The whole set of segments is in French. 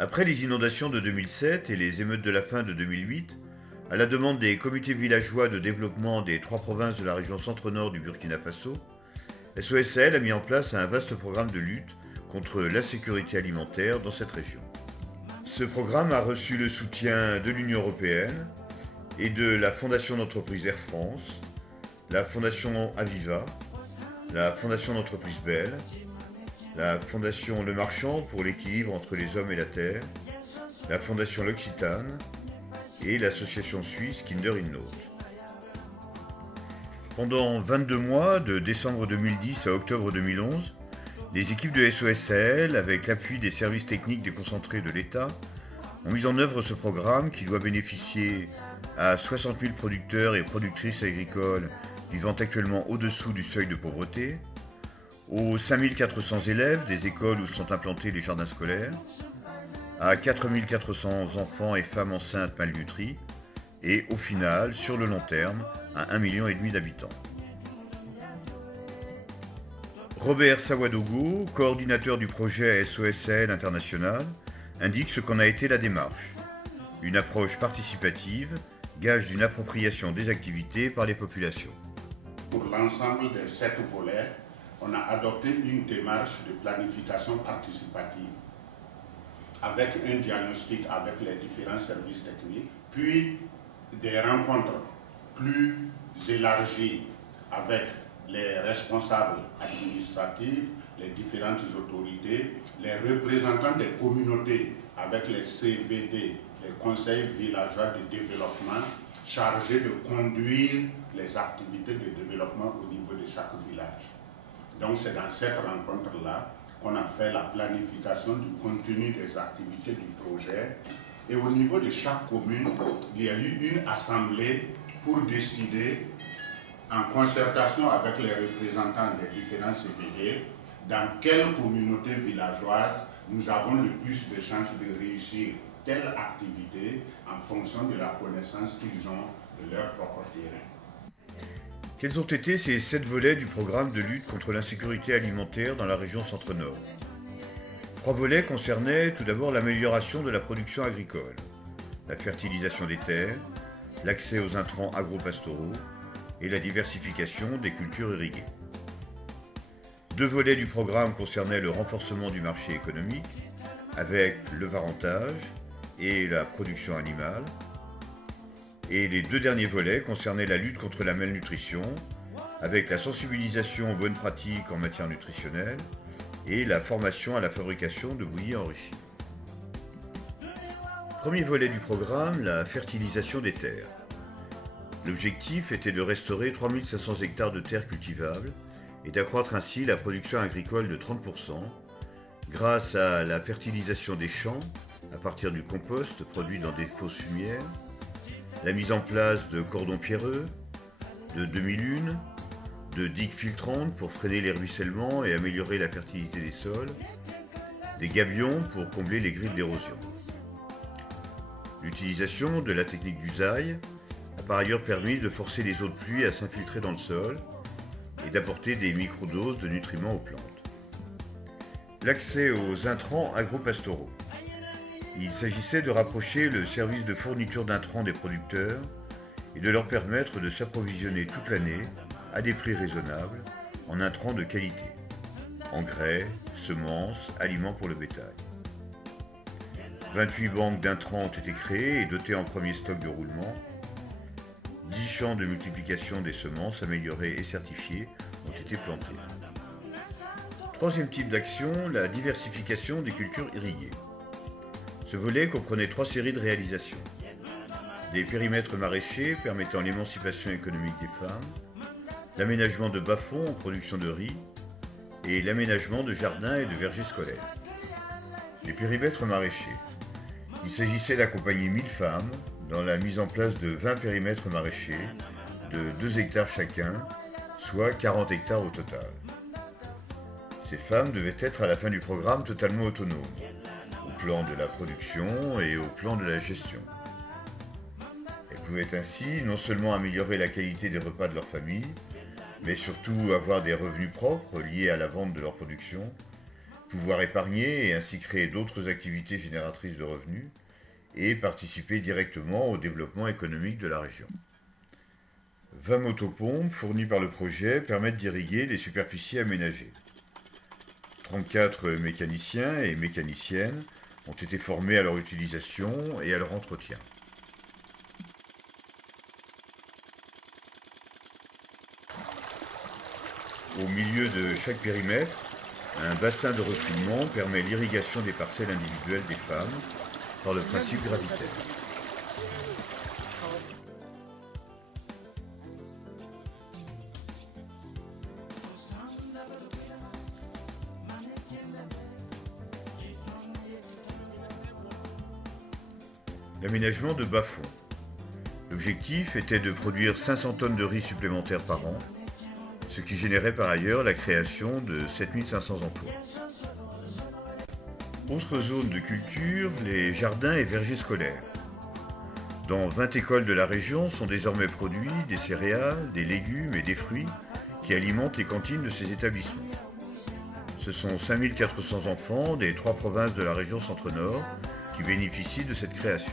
Après les inondations de 2007 et les émeutes de la faim de 2008, à la demande des comités villageois de développement des 3 provinces de la région centre-nord du Burkina Faso, SOS-Sahel a mis en place un vaste programme de lutte contre l'insécurité alimentaire dans cette région. Ce programme a reçu le soutien de l'Union européenne et de la Fondation d'entreprise Air France, la Fondation Aviva, la Fondation d'entreprise Bell, la Fondation Le Marchand pour l'équilibre entre les hommes et la terre, la Fondation L'Occitane et l'association suisse Kinder in Not. Pendant 22 mois, de décembre 2010 à octobre 2011, les équipes de SOS Sahel, avec l'appui des services techniques déconcentrés de l'État, ont mis en œuvre ce programme qui doit bénéficier à 60 000 producteurs et productrices agricoles vivant actuellement au-dessous du seuil de pauvreté, aux 5 400 élèves des écoles où sont implantés les jardins scolaires, à 4 400 enfants et femmes enceintes malnutries, et au final, sur le long terme, à 1,5 million d'habitants. Robert Sawadogo, coordinateur du projet SOS Sahel International, indique ce qu'en a été la démarche. Une approche participative, gage d'une appropriation des activités par les populations. Pour l'ensemble des 7 volets, on a adopté une démarche de planification participative avec un diagnostic avec les différents services techniques, puis des rencontres plus élargies avec les responsables administratifs, les différentes autorités, les représentants des communautés avec les CVD, les conseils villageois de développement, chargés de conduire les activités de développement au niveau de chaque village. Donc c'est dans cette rencontre-là qu'on a fait la planification du contenu des activités du projet. Et au niveau de chaque commune, il y a eu une assemblée pour décider, en concertation avec les représentants des différents CPD, dans quelle communauté villageoise nous avons le plus de chances de réussir telle activité en fonction de la connaissance qu'ils ont de leur propre terrain. Quels ont été ces 7 volets du programme de lutte contre l'insécurité alimentaire dans la région centre-nord ? 3 volets concernaient tout d'abord l'amélioration de la production agricole, la fertilisation des terres, l'accès aux intrants agro-pastoraux et la diversification des cultures irriguées. 2 volets du programme concernaient le renforcement du marché économique, avec le varentage et la production animale. Et les 2 derniers volets concernaient la lutte contre la malnutrition, avec la sensibilisation aux bonnes pratiques en matière nutritionnelle et la formation à la fabrication de bouillies enrichies. Premier volet du programme, la fertilisation des terres. L'objectif était de restaurer 3500 hectares de terres cultivables et d'accroître ainsi la production agricole de 30% grâce à la fertilisation des champs à partir du compost produit dans des fosses fumières, la mise en place de cordons pierreux, de demi-lunes, de digues filtrantes pour freiner les ruissellements et améliorer la fertilité des sols, des gabions pour combler les grilles d'érosion. L'utilisation de la technique d'usaille a par ailleurs permis de forcer les eaux de pluie à s'infiltrer dans le sol et d'apporter des microdoses de nutriments aux plantes. L'accès aux intrants agro-pastoraux. Il s'agissait de rapprocher le service de fourniture d'intrants des producteurs et de leur permettre de s'approvisionner toute l'année à des prix raisonnables en intrants de qualité, engrais, semences, aliments pour le bétail. 28 banques d'intrants ont été créées et dotées en premier stock de roulement. 10 champs de multiplication des semences améliorées et certifiées ont été plantés. Troisième type d'action, la diversification des cultures irriguées. Ce volet comprenait 3 séries de réalisations. Des périmètres maraîchers permettant l'émancipation économique des femmes, l'aménagement de bas-fonds en production de riz et l'aménagement de jardins et de vergers scolaires. Les périmètres maraîchers. Il s'agissait d'accompagner 1000 femmes dans la mise en place de 20 périmètres maraîchers de 2 hectares chacun, soit 40 hectares au total. Ces femmes devaient être à la fin du programme totalement autonomes, au plan de la production et au plan de la gestion. Elles pouvaient ainsi non seulement améliorer la qualité des repas de leur famille, mais surtout avoir des revenus propres liés à la vente de leur production, pouvoir épargner et ainsi créer d'autres activités génératrices de revenus et participer directement au développement économique de la région. 20 motopompes fournies par le projet permettent d'irriguer les superficies aménagées. 34 mécaniciens et mécaniciennes ont été formés à leur utilisation et à leur entretien. Au milieu de chaque périmètre, un bassin de refoulement permet l'irrigation des parcelles individuelles des femmes par le principe gravitaire. L'aménagement de bas-fonds. L'objectif était de produire 500 tonnes de riz supplémentaires par an, ce qui générait par ailleurs la création de 7500 emplois. Autre zone de culture, les jardins et vergers scolaires. Dans 20 écoles de la région sont désormais produits des céréales, des légumes et des fruits qui alimentent les cantines de ces établissements. Ce sont 5400 enfants des 3 provinces de la région Centre-Nord qui bénéficient de cette création.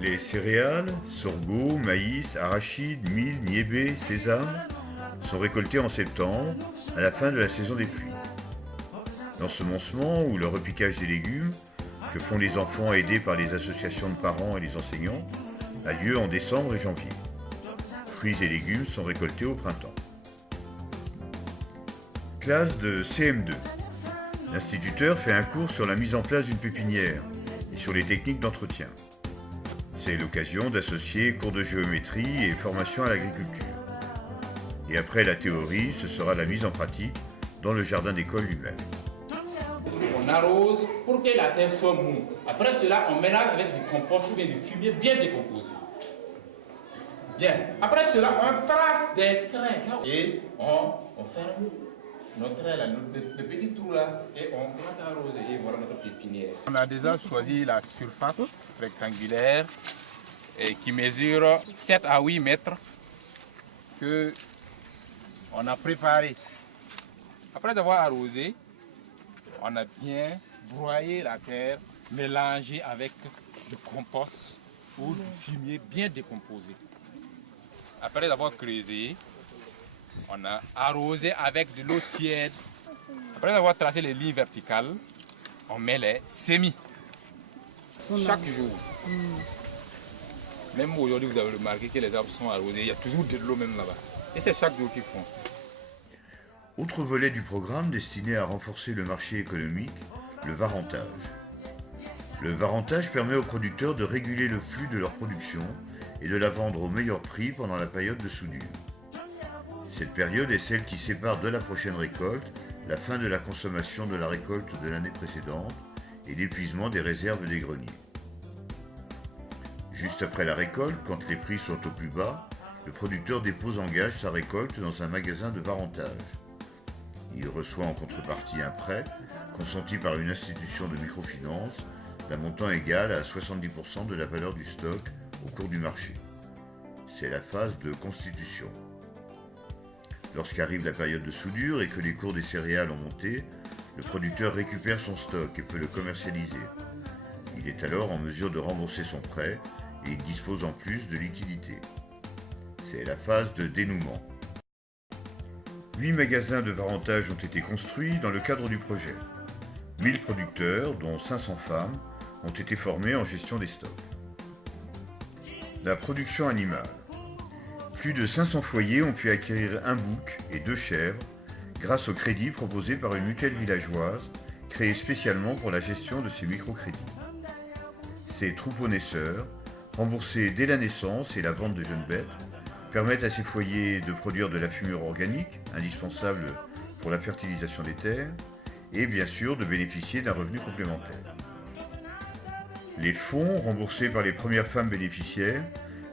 Les céréales, sorgho, maïs, arachides, mil, niébé, sésame sont récoltés en septembre, à la fin de la saison des pluies. L'ensemencement ou le repiquage des légumes, que font les enfants aidés par les associations de parents et les enseignants, a lieu en décembre et janvier. Fruits et légumes sont récoltés au printemps. Classe de CM2. L'instituteur fait un cours sur la mise en place d'une pépinière et sur les techniques d'entretien. C'est l'occasion d'associer cours de géométrie et formation à l'agriculture. Et après la théorie, ce sera la mise en pratique dans le jardin d'école lui-même. On arrose pour que la terre soit mou. Après cela, on mélange avec du compost ou bien du fumier bien décomposé. Bien. Après cela, on trace des traits et on ferme notre trait là, le petit trou là, et on commence à arroser. Et voilà notre pépinière. On a déjà choisi la surface rectangulaire et qui mesure 7 à 8 mètres que on a préparé. Après avoir arrosé, on a bien broyé la terre, mélangé avec du compost ou du fumier bien décomposé. Après avoir creusé, on a arrosé avec de l'eau tiède. Après avoir tracé les lignes verticales, on met les semis. Chaque jour. Même aujourd'hui, vous avez remarqué que les arbres sont arrosés, il y a toujours de l'eau même là-bas. Et c'est chaque jour qu'ils font. Autre volet du programme destiné à renforcer le marché économique, le varentage. Le varentage permet aux producteurs de réguler le flux de leur production et de la vendre au meilleur prix pendant la période de soudure. Cette période est celle qui sépare de la prochaine récolte la fin de la consommation de la récolte de l'année précédente et l'épuisement des réserves des greniers. Juste après la récolte, quand les prix sont au plus bas, le producteur dépose en gage sa récolte dans un magasin de varentage. Il reçoit en contrepartie un prêt, consenti par une institution de microfinance, d'un montant égal à 70% de la valeur du stock au cours du marché. C'est la phase de constitution. Lorsqu'arrive la période de soudure et que les cours des céréales ont monté, le producteur récupère son stock et peut le commercialiser. Il est alors en mesure de rembourser son prêt et il dispose en plus de liquidités. C'est la phase de dénouement. 8 magasins de varentage ont été construits dans le cadre du projet. 1000 producteurs, dont 500 femmes, ont été formés en gestion des stocks. La production animale. Plus de 500 foyers ont pu acquérir un bouc et 2 chèvres grâce au crédit proposé par une mutuelle villageoise créée spécialement pour la gestion de ces microcrédits. Ces troupeaux naisseurs, remboursés dès la naissance et la vente de jeunes bêtes, permettent à ces foyers de produire de la fumure organique, indispensable pour la fertilisation des terres, et bien sûr de bénéficier d'un revenu complémentaire. Les fonds remboursés par les premières femmes bénéficiaires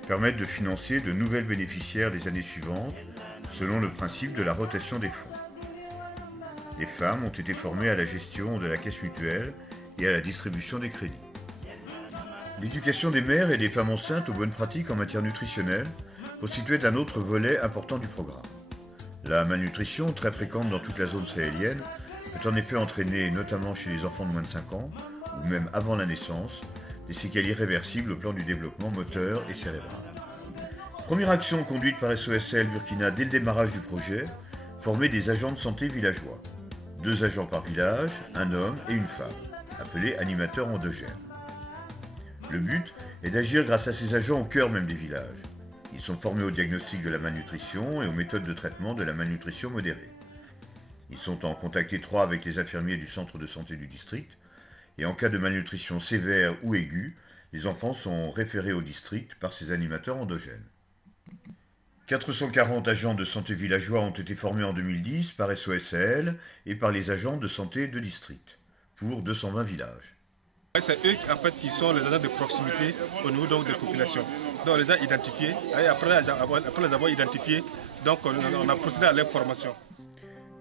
permettent de financer de nouvelles bénéficiaires les années suivantes, selon le principe de la rotation des fonds. Les femmes ont été formées à la gestion de la caisse mutuelle et à la distribution des crédits. L'éducation des mères et des femmes enceintes aux bonnes pratiques en matière nutritionnelle constituait un autre volet important du programme. La malnutrition, très fréquente dans toute la zone sahélienne, peut en effet entraîner, notamment chez les enfants de moins de 5 ans, ou même avant la naissance, des séquelles irréversibles au plan du développement moteur et cérébral. Première action conduite par SOSL Burkina dès le démarrage du projet, former des agents de santé villageois. 2 agents par village, un homme et une femme, appelés animateurs endogènes. Le but est d'agir grâce à ces agents au cœur même des villages. Ils sont formés au diagnostic de la malnutrition et aux méthodes de traitement de la malnutrition modérée. Ils sont en contact étroit avec les infirmiers du centre de santé du district et en cas de malnutrition sévère ou aiguë, les enfants sont référés au district par ces animateurs endogènes. 440 agents de santé villageois ont été formés en 2010 par SOSL et par les agents de santé de district, pour 220 villages. C'est eux en fait, qui sont les agents de proximité au niveau donc, des populations. Donc on les a identifiés, et après les avoir identifiés, donc on a procédé à leur formation.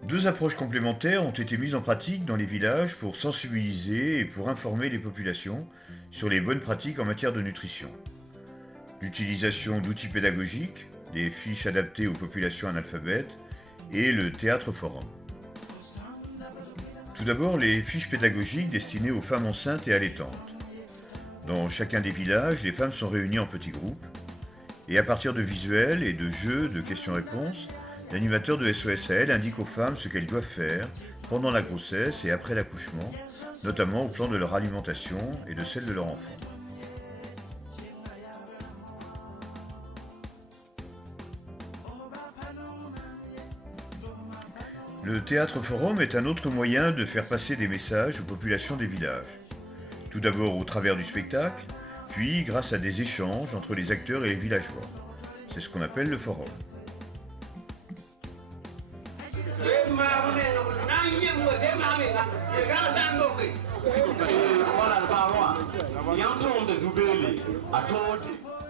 2 approches complémentaires ont été mises en pratique dans les villages pour sensibiliser et pour informer les populations sur les bonnes pratiques en matière de nutrition. L'utilisation d'outils pédagogiques, des fiches adaptées aux populations analphabètes et le théâtre forum. Tout d'abord, les fiches pédagogiques destinées aux femmes enceintes et allaitantes. Dans chacun des villages, les femmes sont réunies en petits groupes et à partir de visuels et de jeux de questions-réponses, l'animateur de SOSL indique aux femmes ce qu'elles doivent faire pendant la grossesse et après l'accouchement, notamment au plan de leur alimentation et de celle de leur enfant. Le théâtre forum est un autre moyen de faire passer des messages aux populations des villages. Tout d'abord au travers du spectacle, puis grâce à des échanges entre les acteurs et les villageois. C'est ce qu'on appelle le forum.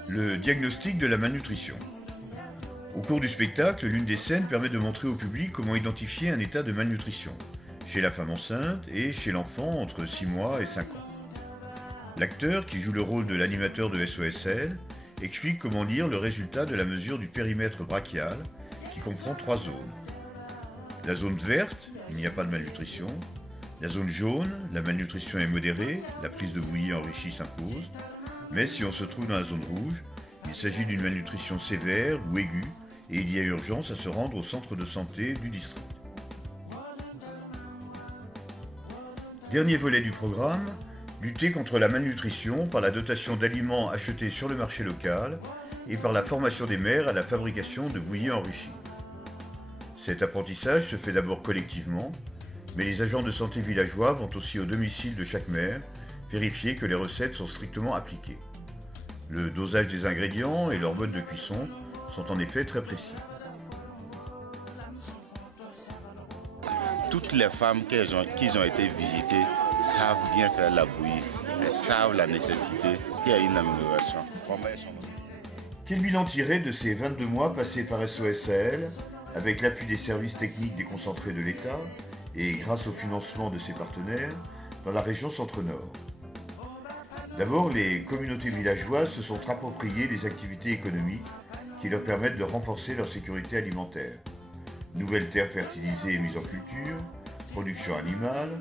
Le diagnostic de la malnutrition. Au cours du spectacle, l'une des scènes permet de montrer au public comment identifier un état de malnutrition, chez la femme enceinte et chez l'enfant entre 6 mois et 5 ans. L'acteur, qui joue le rôle de l'animateur de SOSL, explique comment lire le résultat de la mesure du périmètre brachial, qui comprend 3 zones. La zone verte, il n'y a pas de malnutrition. La zone jaune, la malnutrition est modérée, la prise de bouillie enrichie s'impose. Mais si on se trouve dans la zone rouge, il s'agit d'une malnutrition sévère ou aiguë, et il y a urgence à se rendre au centre de santé du district. Dernier volet du programme, lutter contre la malnutrition par la dotation d'aliments achetés sur le marché local et par la formation des mères à la fabrication de bouillies enrichies. Cet apprentissage se fait d'abord collectivement, mais les agents de santé villageois vont aussi au domicile de chaque mère vérifier que les recettes sont strictement appliquées. Le dosage des ingrédients et leur mode de cuisson sont en effet très précis. Toutes les femmes qui ont été visitées savent bien faire la bouillie. Elles savent la nécessité qu'il y a une amélioration. Quel bilan tirer de ces 22 mois passés par SOSL, avec l'appui des services techniques déconcentrés de l'État et grâce au financement de ses partenaires dans la région Centre-Nord? D'abord, les communautés villageoises se sont appropriées des activités économiques qui leur permettent de renforcer leur sécurité alimentaire. Nouvelles terres fertilisées et mises en culture, production animale,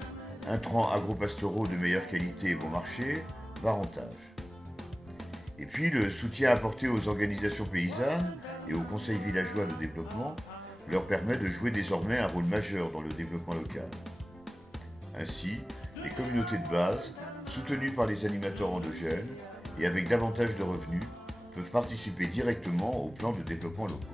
intrants agro-pastoraux de meilleure qualité et bon marché, varentage. Et puis le soutien apporté aux organisations paysannes et aux conseils villageois de développement leur permet de jouer désormais un rôle majeur dans le développement local. Ainsi, les communautés de base, soutenues par les animateurs endogènes et avec davantage de revenus, peuvent participer directement aux plans de développement locaux.